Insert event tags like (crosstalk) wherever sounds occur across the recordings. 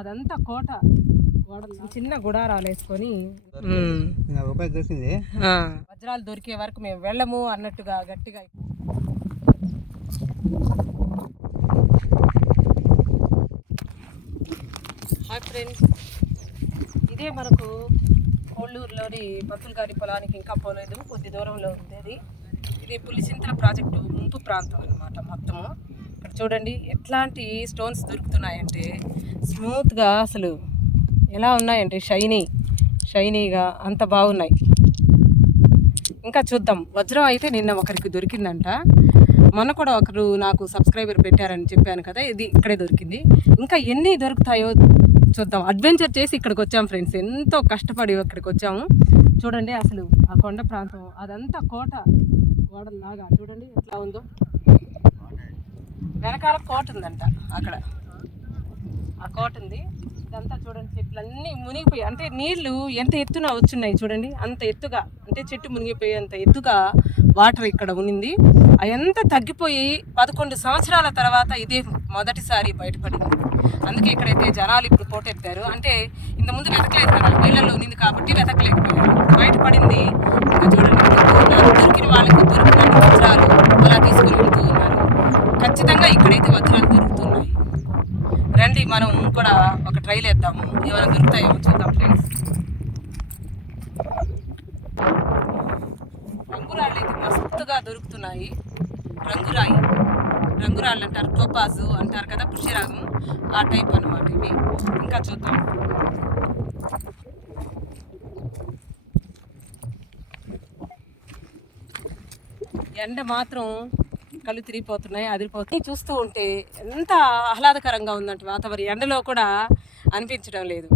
అదంతా కోట. చిన్న గుడారాలు వేసుకొని దొరికింది. వజ్రాలు దొరికే వరకు మేము వెళ్ళము అన్నట్టుగా గట్టిగా హాయ్ ఫ్రెండ్స్. ఇదే మనకు కోళ్ళూరులోని పంతులు గారి పొలానికి ఇంకా పోలేదు కొద్ది దూరంలో ఉంది అది ఇది పులిసింతల ప్రాజెక్టు ముంపు ప్రాంతం. చూడండి ఎట్లాంటి స్టోన్స్ దొరుకుతున్నాయంటే స్మూత్గా అసలు ఎలా ఉన్నాయంటే షైనీ షైనీగా అంత బాగున్నాయి. ఇంకా చూద్దాం. వజ్రం అయితే నిన్న ఒకరికి దొరికిందంట. మొన్న కూడా ఒకరు నాకు సబ్స్క్రైబర్ పెట్టారని చెప్పాను కదా ఇది ఇక్కడే దొరికింది. ఇంకా ఎన్ని దొరుకుతాయో చూద్దాం. అడ్వెంచర్ చేసి ఇక్కడికి వచ్చాం ఫ్రెండ్స్ ఎంతో కష్టపడి ఇక్కడికి వచ్చాము. చూడండి అసలు ఆ కొండ ప్రాంతం అదంతా కోట గోడలాగా చూడండి ఎట్లా ఉందో. వెనకాల కోట ఉందంట అక్కడ. ఆ కోట ఉంది. ఇదంతా చూడండి చెట్లు అన్నీ మునిగిపోయి అంటే నీళ్ళు ఎంత ఎత్తున వచ్చున్నాయి చూడండి. అంత ఎత్తుగా అంటే చెట్టు మునిగిపోయి అంత ఎత్తుగా వాటర్ ఇక్కడ ఉన్నింది. అదంతా తగ్గిపోయి పదకొండు సంవత్సరాల తర్వాత ఇదే మొదటిసారి బయటపడింది. అందుకే ఇక్కడైతే జనాలు ఇప్పుడు పోటెత్తారు అంటే ఇంతకుముందు వెతకలేదు కదా నీళ్ళల్లో ఉనింది కాబట్టి వెతకలేకపోయారు. బయటపడింది. ఇంకా చూడండి దొరికిన వాళ్ళకి దొరికిన వజ్రాలు అలా తీసుకుని ఖచ్చితంగా ఇక్కడైతే వజ్రాలు దొరుకుతున్నాయి రండి మనం కూడా ఒక ట్రైల్ వేద్దాము. ఏమైనా దొరుకుతాయేమో చూద్దాం ఫ్రెండ్స్ రంగురాళ్ళు అయితే మస్తుగా దొరుకుతున్నాయి. రంగురాయి. రంగురాళ్ళు అంటారు టోపాజు అంటారు కదా పుష్యరాగం. ఆ టైప్ అనమాట ఇవి. ఇంకా చూద్దాం. ఎండ మాత్రం కళ్ళు తిరిగిపోతున్నాయి అదిరిపోతున్నాయి. చూస్తూ ఉంటే ఎంత ఆహ్లాదకరంగా ఉందంటే వాతావరణం. ఎండలో కూడా అనిపించడం లేదు.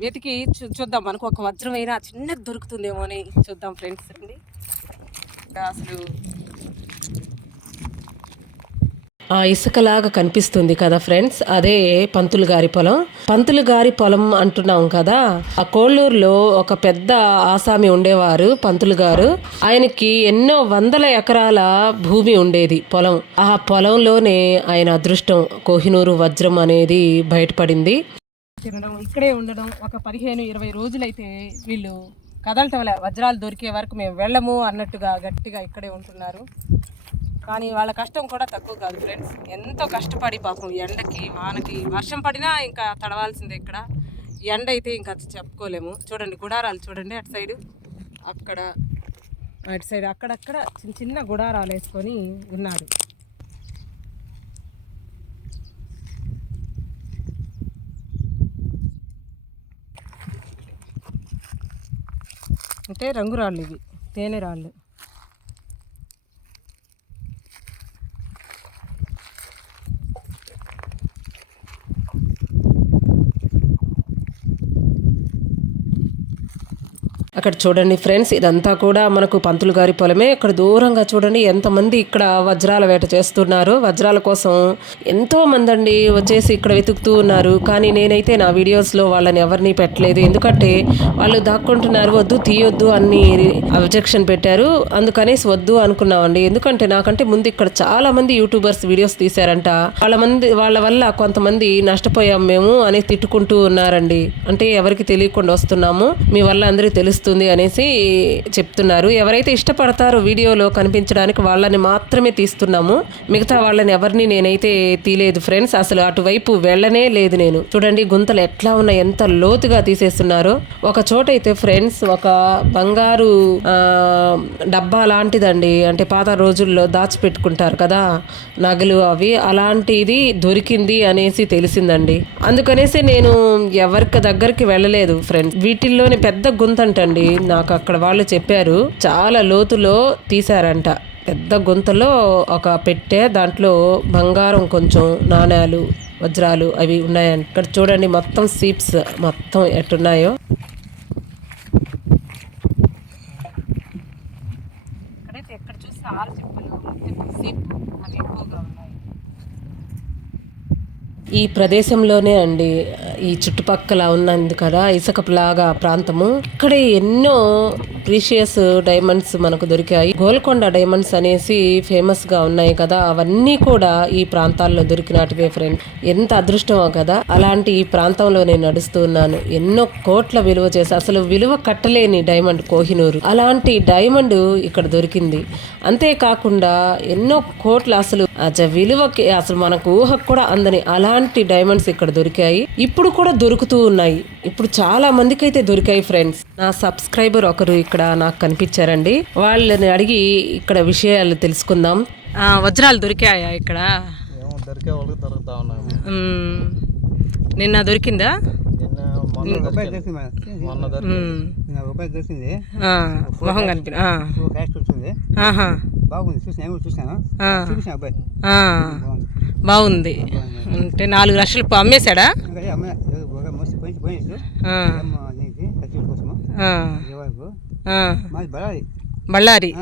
వెతికి చూ చూద్దాం. మనకు ఒక వజ్రమైన చిన్నది దొరుకుతుందేమో అని చూద్దాం ఫ్రెండ్స్. అండి. అసలు ఇసుకలాగా కనిపిస్తుంది కదా ఫ్రెండ్స్ అదే పంతులు గారి పొలం. పంతులు గారి పొలం అంటున్నాం కదా ఆ కోళ్ళూరులో ఒక పెద్ద ఆసామి ఉండేవారు పంతులు గారు. ఆయనకి ఎన్నో వందల ఎకరాల భూమి ఉండేది పొలం. ఆ పొలంలోనే ఆయన అదృష్టం కోహినూరు వజ్రం అనేది బయటపడింది. తినడం ఇక్కడే ఉండడం ఒక పదిహేను ఇరవై రోజులైతే వీళ్ళు కదలటం లే వజ్రాలు దొరికే వరకు మేము వెళ్ళము అన్నట్టుగా గట్టిగా ఇక్కడే ఉంటున్నారు. కానీ వాళ్ళ కష్టం కూడా తక్కువ కాదు ఫ్రెండ్స్. ఎంతో కష్టపడి పాపం ఎండకి వానకి వర్షం పడినా ఇంకా తడవాల్సిందే ఇక్కడ. ఎండ అయితే ఇంకా చెప్పుకోలేము. చూడండి గుడారాలు చూడండి అటు సైడు. అక్కడ అటు సైడ్ అక్కడక్కడ చిన్న చిన్న గుడారాలు వేసుకొని ఉన్నారు. అంటే రంగురాళ్ళు ఇవి తేనె రాళ్ళు. ఇక్కడ చూడండి ఫ్రెండ్స్ ఇదంతా కూడా మనకు పంతులు గారి పొలమే. ఇక్కడ దూరంగా చూడండి ఎంతమంది ఇక్కడ వజ్రాల వేట చేస్తున్నారు. వజ్రాల కోసం ఎంతో మంది అండి వచ్చేసి ఇక్కడ వెతుకుతూ ఉన్నారు. కానీ నేనైతే నా వీడియోస్లో వాళ్ళని ఎవరిని పెట్టలేదు. ఎందుకంటే వాళ్ళు దాక్కుంటున్నారు వద్దు తీయొద్దు అని అబ్జెక్షన్ పెట్టారు. అందుకనేసి వద్దు అనుకున్నామండి. ఎందుకంటే నాకంటే ముందు ఇక్కడ చాలా మంది యూట్యూబర్స్ వీడియోస్ తీశారంట. వాళ్ళ మంది వాళ్ళ వల్ల కొంతమంది నష్టపోయాం మేము అని తిట్టుకుంటూ ఉన్నారండి. అంటే ఎవరికి తెలియకుండా వస్తున్నాము. మీ వల్ల అందరికీ తెలుస్తుంది. అనేసి చెప్తున్నారు. ఎవరైతే ఇష్టపడతారో వీడియోలో కనిపించడానికి వాళ్ళని మాత్రమే తీస్తున్నాము. మిగతా వాళ్ళని ఎవరిని నేనైతే తీలేదు ఫ్రెండ్స్ అసలు అటువైపు వెళ్ళనే లేదు నేను. చూడండి గుంతలు ఎట్లా ఉన్నాయి ఎంత లోతుగా తీసేస్తున్నారో. ఒక చోట అయితే ఫ్రెండ్స్ ఒక బంగారు డబ్బా లాంటిదండి. అంటే పాత రోజుల్లో దాచిపెట్టుకుంటారు కదా నగలు అవి. అలాంటిది దొరికింది అనేసి తెలిసిందండి. అందుకనేసి నేను ఎవరికి దగ్గరికి వెళ్ళలేదు ఫ్రెండ్స్. వీటిల్లోని పెద్ద గుంతంటండి. నాకు అక్కడ వాళ్ళు చెప్పారు చాలా లోతులో తీశారంట. పెద్ద గుంతలో ఒక పెట్టె దాంట్లో బంగారం కొంచెం నాణ్యాలు వజ్రాలు అవి ఉన్నాయంట. ఇక్కడ చూడండి మొత్తం సీప్స్ మొత్తం ఎట్టున్నాయో ఇక్కడైతే ఎక్కడ చూస్తే ఆరు చెప్పులు సీప్ అవి ఎక్కువగా ఉన్నాయి ఈ ప్రదేశంలోనే అండి ఈ చుట్టుపక్కల ఉన్నది కదా ఇసుకలాగా ప్రాంతము. ఇక్కడే ఎన్నో ప్రీషియస్ డైమండ్స్ మనకు దొరికాయి. గోల్కొండ డైమండ్స్ అనేసి ఫేమస్గా ఉన్నాయి కదా అవన్నీ కూడా ఈ ప్రాంతాల్లో దొరికినట్టువే ఫ్రెండ్. ఎంత అదృష్టమో కదా అలాంటి ఈ ప్రాంతంలో నేను నడుస్తూ ఉన్నాను. ఎన్నో కోట్ల విలువ చేసి అసలు విలువ కట్టలేని డైమండ్ కోహినూరు. అలాంటి డైమండ్ ఇక్కడ దొరికింది. అంతేకాకుండా ఎన్నో కోట్ల అసలు అజ విలువకి అసలు మనకు ఊహకు కూడా అందని అలా అలాంటి డైమండ్స్ ఇక్కడ దొరికాయి. ఇప్పుడు కూడా దొరుకుతూ ఉన్నాయి. ఇప్పుడు చాలా మందికి అయితే దొరికాయి ఫ్రెండ్స్ నా సబ్స్క్రైబర్ ఒకరు ఇక్కడ నాకు కనిపించారండి. వాళ్ళని అడిగి ఇక్కడ విషయాలు తెలుసుకుందాం. ఆ, వజ్రాలు దొరికాయా ఇక్కడ. నిన్న దొరికిందా? మొహం కనిపి. బాగుంది. బాగుంది. అంటే నాలుగు లక్షలు ప- అమ్మేశాడా? బళ్ళారి.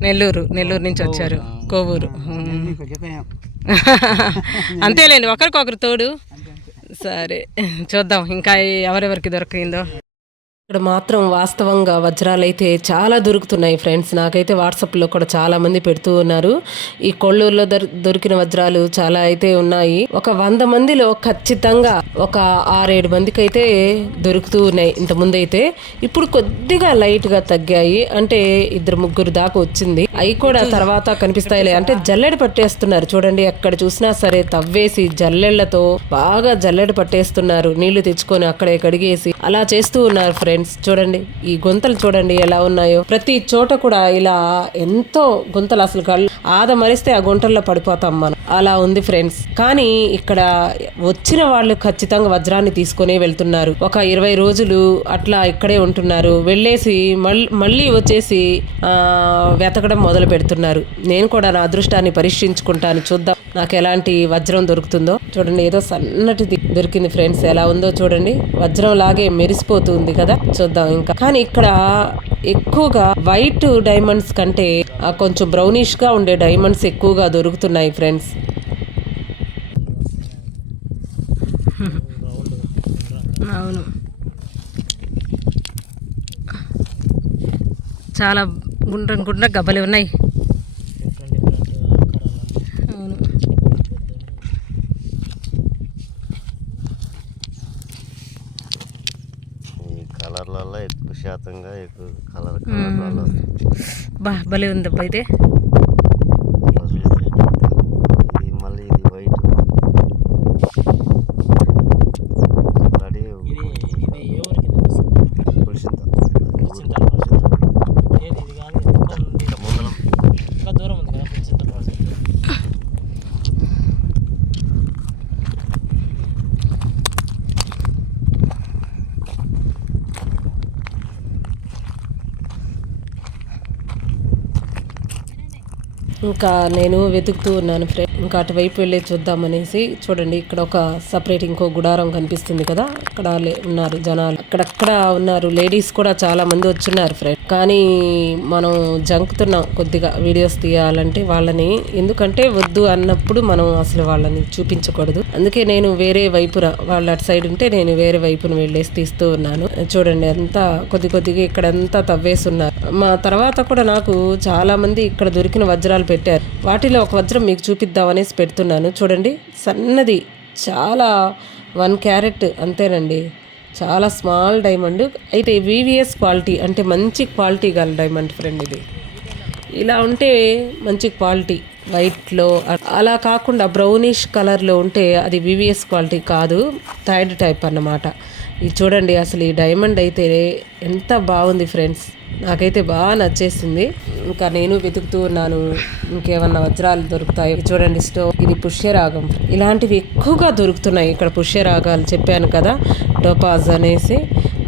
నెల్లూరు. నెల్లూరు. నుంచి వచ్చారు. కోవూరు. (laughs) అంతేలేండి. ఒకరికొకరు తోడు. సరే. చూద్దాం. ఇంకా ఎవరెవరికి దొరికిందో. ఇక్కడ మాత్రం వాస్తవంగా వజ్రాలు అయితే చాలా దొరుకుతున్నాయి ఫ్రెండ్స్. నాకైతే వాట్సాప్లో కూడా చాలా మంది పెడుతూ ఉన్నారు. ఈ కొల్లూరులో దొరి- దొరికిన వజ్రాలు చాలా అయితే ఉన్నాయి. ఒక వంద మందిలో ఖచ్చితంగా ఒక ఆరేడు మందికి అయితే దొరుకుతూ ఉన్నాయి ఇంత ముందైతే. ఇప్పుడు కొద్దిగా లైట్గా తగ్గాయి. అంటే ఇద్దరు ముగ్గురు దాకా వచ్చింది. అవి కూడా తర్వాత కనిపిస్తాయిలే. అంటే జల్లెడ పట్టేస్తున్నారు. చూడండి ఎక్కడ చూసినా సరే తవ్వేసి జల్లెళ్ళతో బాగా జల్లెడ పట్టేస్తున్నారు. నీళ్ళు తెచ్చుకొని అక్కడే కడిగేసి అలా చేస్తూ ఉన్నారు ఫ్రెండ్స్. చూడండి ఈ గుంతలు చూడండి ఎలా ఉన్నాయో. ప్రతి చోట కూడా ఇలా ఎంతో గుంతలు అసలు కళ్ళు ఆద మరిస్తే ఆ గుంటల్లో పడిపోతాం మనం. అలా ఉంది ఫ్రెండ్స్. కానీ ఇక్కడ వచ్చిన వాళ్ళు ఖచ్చితంగా వజ్రాన్ని తీసుకునే వెళ్తున్నారు. ఒక ఇరవై రోజులు అట్లా ఇక్కడే ఉంటున్నారు. వెళ్ళేసి మళ్ళీ మళ్ళీ వచ్చేసి వెతకడం మొదలు పెడుతున్నారు. నేను కూడా నా అదృష్టాన్ని పరీక్షించుకుంటాను. చూద్దాం నాకు ఎలాంటి వజ్రం దొరుకుతుందో. చూడండి ఏదో సన్నటిది దొరికింది ఫ్రెండ్స్. ఎలా ఉందో చూడండి. వజ్రం లాగే మెరిసిపోతుంది కదా. చూద్దాం ఇంకా. కానీ ఇక్కడ ఎక్కువగా వైట్ డైమండ్స్ కంటే ఆ, కొంచెం బ్రౌనిష్గా ఉండే డైమండ్స్ ఎక్కువగా దొరుకుతున్నాయి ఫ్రెండ్స్. అవును. చాలా గుండ్ర గుండ్ర గబ్బలు ఉన్నాయి. అవును. ఈ కలర్లలో ఎక్కువ శాతంగా ఎక్కువ కలర్ కలర్లలో. బా భలే ఉందబ్బా ఇదే ఇట్లా చూస్తే ఇది మళ్ళీ ఇది వైట్ రెడీ పులిసింత ఇట్లా ముందరం ఇంకా నేను వెతుకుతూ ఉన్నాను ఫ్రెండ్ ఇంకా అటువైపు వెళ్ళి చూద్దామనేసి చూడండి ఇక్కడ ఒక సపరేట్ ఇంకో గుడారం కనిపిస్తుంది కదా అక్కడ ఉన్నారు జనాలు. అక్కడక్కడ ఉన్నారు లేడీస్ కూడా చాలా మంది వచ్చున్నారు ఫ్రెండ్ కానీ మనం జంకుతున్నాం కొద్దిగా వీడియోస్ తీయాలంటే వాళ్ళని. ఎందుకంటే వద్దు అన్నప్పుడు మనం అసలు వాళ్ళని చూపించకూడదు. అందుకే నేను వేరే వైపున వాళ్ళ అటు సైడ్ ఉంటే నేను వేరే వైపున వెళ్ళేసి తీస్తూ ఉన్నాను. చూడండి అంతా కొద్ది కొద్దిగా ఇక్కడంతా తవ్వేసి ఉన్నారు. మా తర్వాత కూడా నాకు చాలా మంది ఇక్కడ దొరికిన వజ్రాలు పెట్టారు. వాటిలో ఒక వజ్రం మీకు చూపిద్దామనేసి పెడుతున్నాను. చూడండి సన్నది చాలా వన్ క్యారెట్ అంతేనండి. చాలా స్మాల్ డైమండ్. అయితే వివిఎస్ క్వాలిటీ అంటే మంచి క్వాలిటీ గల డైమండ్ ఫ్రెండ్ ఇది. ఇలా ఉంటే మంచి క్వాలిటీ. వైట్లో అలా కాకుండా బ్రౌనిష్ కలర్లో ఉంటే అది వివిఎస్ క్వాలిటీ కాదు. థైడ్ టైప్ అన్నమాట. ఇది చూడండి అసలు ఈ డైమండ్ అయితే ఎంత బాగుంది ఫ్రెండ్స్. నాకైతే బాగా నచ్చేసింది. ఇంకా నేను వెతుకుతూ ఉన్నాను. ఇంకేమన్నా వజ్రాలు దొరుకుతాయి చూడండి స్టో ఇది పుష్యరాగం. ఇలాంటివి ఎక్కువగా దొరుకుతున్నాయి. ఇక్కడ పుష్యరాగాలు చెప్పాను కదా టోపాజ్ అనేసి.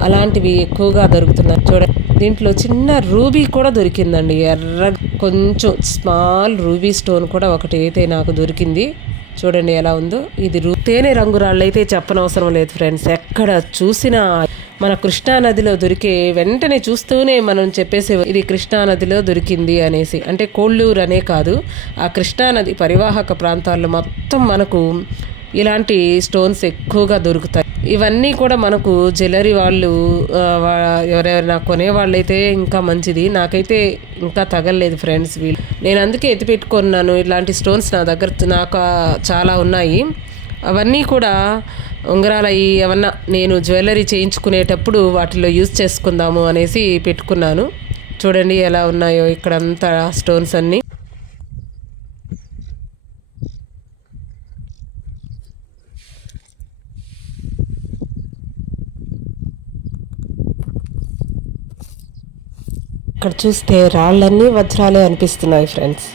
అలాంటివి ఎక్కువగా దొరుకుతున్నాయి. చూడండి దీంట్లో చిన్న రూబీ కూడా దొరికిందండి. ఎర్ర కొంచెం స్మాల్ రూబీ స్టోన్ కూడా ఒకటి అయితే నాకు దొరికింది. చూడండి ఎలా ఉందో. ఇది రూ తేనె రంగురాళ్ళు అయితే చెప్పనవసరం లేదు ఫ్రెండ్స్. ఎక్కడ చూసినా మన కృష్ణా నదిలో దొరికే వెంటనే చూస్తూనే మనం చెప్పేసే ఇది కృష్ణా నదిలో దొరికింది అనేసి. అంటే కోళ్ళూరు అనే కాదు. ఆ కృష్ణా నది పరివాహక ప్రాంతాల్లో మొత్తం మనకు ఇలాంటి స్టోన్స్ ఎక్కువగా దొరుకుతాయి. ఇవన్నీ కూడా మనకు జ్యువెలరీ వాళ్ళు వా- ఎవరెవరైనా కొనేవాళ్ళైతే ఇంకా మంచిది. నాకైతే ఇంకా తగలలేదు ఫ్రెండ్స్ వీళ్ళు. నేను అందుకే ఎత్తిపెట్టుకున్నాను ఇలాంటి స్టోన్స్ నా దగ్గర నాకు చాలా ఉన్నాయి. అవన్నీ కూడా ఉంగరాలవి ఏమన్నా నేను జ్యువెలరీ చేయించుకునేటప్పుడు వాటిలో యూజ్ చేసుకుందాము అనేసి పెట్టుకున్నాను. చూడండి ఎలా ఉన్నాయో ఇక్కడంతా స్టోన్స్ అన్నీ. ఇక్కడ చూస్తే రాళ్ళన్నీ వజ్రాలే అనిపిస్తున్నాయి ఫ్రెండ్స్.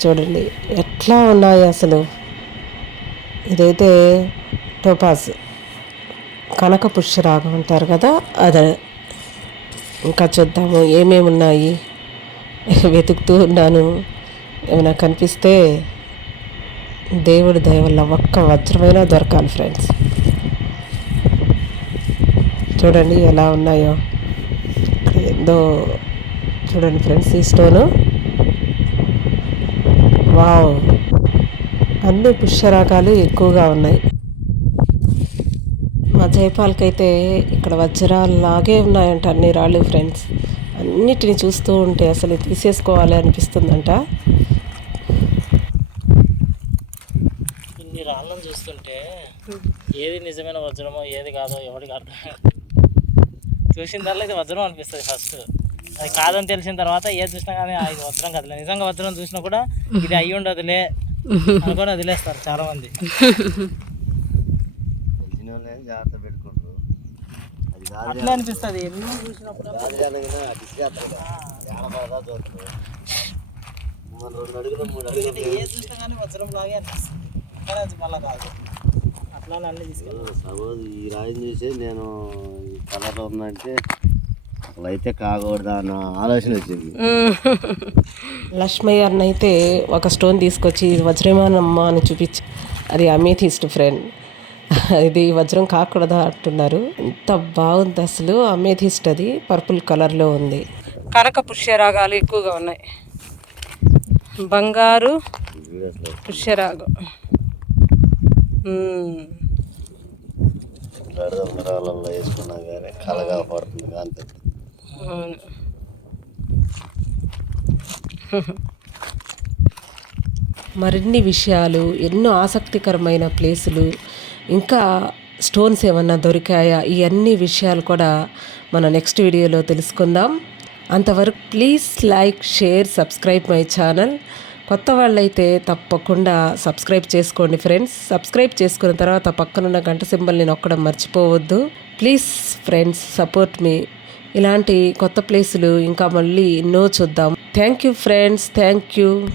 చూడండి ఎట్లా ఉన్నాయి అసలు? ఇదైతే టోపాజ్ కనక పుష్యరాగం అంటారు కదా అదే ఇంకా చూద్దాము. ఏమేమి ఉన్నాయి? వెతుకుతూ ఉన్నాను. ఏమైనా కనిపిస్తే దేవుడి దయ వల్ల ఒక్క వజ్రమైనా దొరకాలి ఫ్రెండ్స్. చూడండి ఎలా ఉన్నాయో. ఏందో చూడండి ఫ్రెండ్స్ ఈ స్టోను. వావ్! అన్ని పుష్యరాగాలు ఎక్కువగా ఉన్నాయి. మా జయపాల్కైతే ఇక్కడ వజ్రాలు లాగే ఉన్నాయంట అన్ని రాళ్ళు ఫ్రెండ్స్ అన్నిటిని చూస్తూ ఉంటే అసలు తీసేసుకోవాలి అనిపిస్తుందంట. ఇన్ని రాళ్ళను చూస్తుంటే ఏది నిజమైన వజ్రమో ఏది కాదో ఎవరికి అర్థం కాదు. చూసిన తర్వాత ఇది వజ్రం అనిపిస్తుంది ఫస్ట్ అది కాదని తెలిసిన తర్వాత ఏది చూసినా కానీ "ఆ, ఇది వజ్రం కదలే. నిజంగా వజ్రం చూసినా కూడా (laughs) ఇది అయ్యి ఉండదులే అనుకొని వదిలేస్తారు చాలా (laughs) జాగ్రత్త పెట్టుకుంటారు అది కాదు అట్లే అనిపిస్తుంది. ఎన్నో చూసినప్పుడు మన రెండు అడుగులు మూడు అడుగులు ఎందుకంటే ఏది చూసినా కానీ వజ్రం లాగే అనిపిస్తుంది. కానీ అది మళ్ళీ కాదు. అట్లానే అన్ని తీసుకెళ్ళి సపోజ్ ఈ రాయిని చూసి నేను ఈ కలర్ ఉందంటే అయితే కాకూడదా అన్న ఆలోచన వచ్చింది. (laughs) లక్ష్మయ్య అన్న అయితే ఒక స్టోన్ తీసుకొచ్చి వజ్రమానమ్మ అని చూపించి అది అమేథిస్ట్ ఫ్రెండ్. ఇది వజ్రం కాకూడదా అంటున్నారు. ఎంత బాగుంది అసలు. అమేథిస్ట్ అది. పర్పుల్ కలర్లో ఉంది. కనక పుష్యరాగాలు ఎక్కువగా ఉన్నాయి. బంగారు పుష్యరాగం. వేసుకున్నా కానీ కలగా పడుతుంది అంతే. అవును. మరిన్ని విషయాలు ఎన్నో ఆసక్తికరమైన ప్లేసులు ఇంకా స్టోన్స్ ఏమన్నా దొరికాయా? ఈ అన్ని విషయాలు కూడా మన నెక్స్ట్ వీడియోలో తెలుసుకుందాం. అంతవరకు please like share subscribe my channel. కొత్త వాళ్ళైతే తప్పకుండా సబ్స్క్రైబ్ చేసుకోండి ఫ్రెండ్స్. సబ్స్క్రైబ్ చేసుకున్న తర్వాత పక్కనున్న గంట సింబల్ని నొక్కడం మర్చిపోవద్దు. Please friends support me. ఇలాంటి కొత్త ప్లేసులు ఇంకా మళ్ళీ ఎన్నో చూద్దాం. Thank you friends thank you.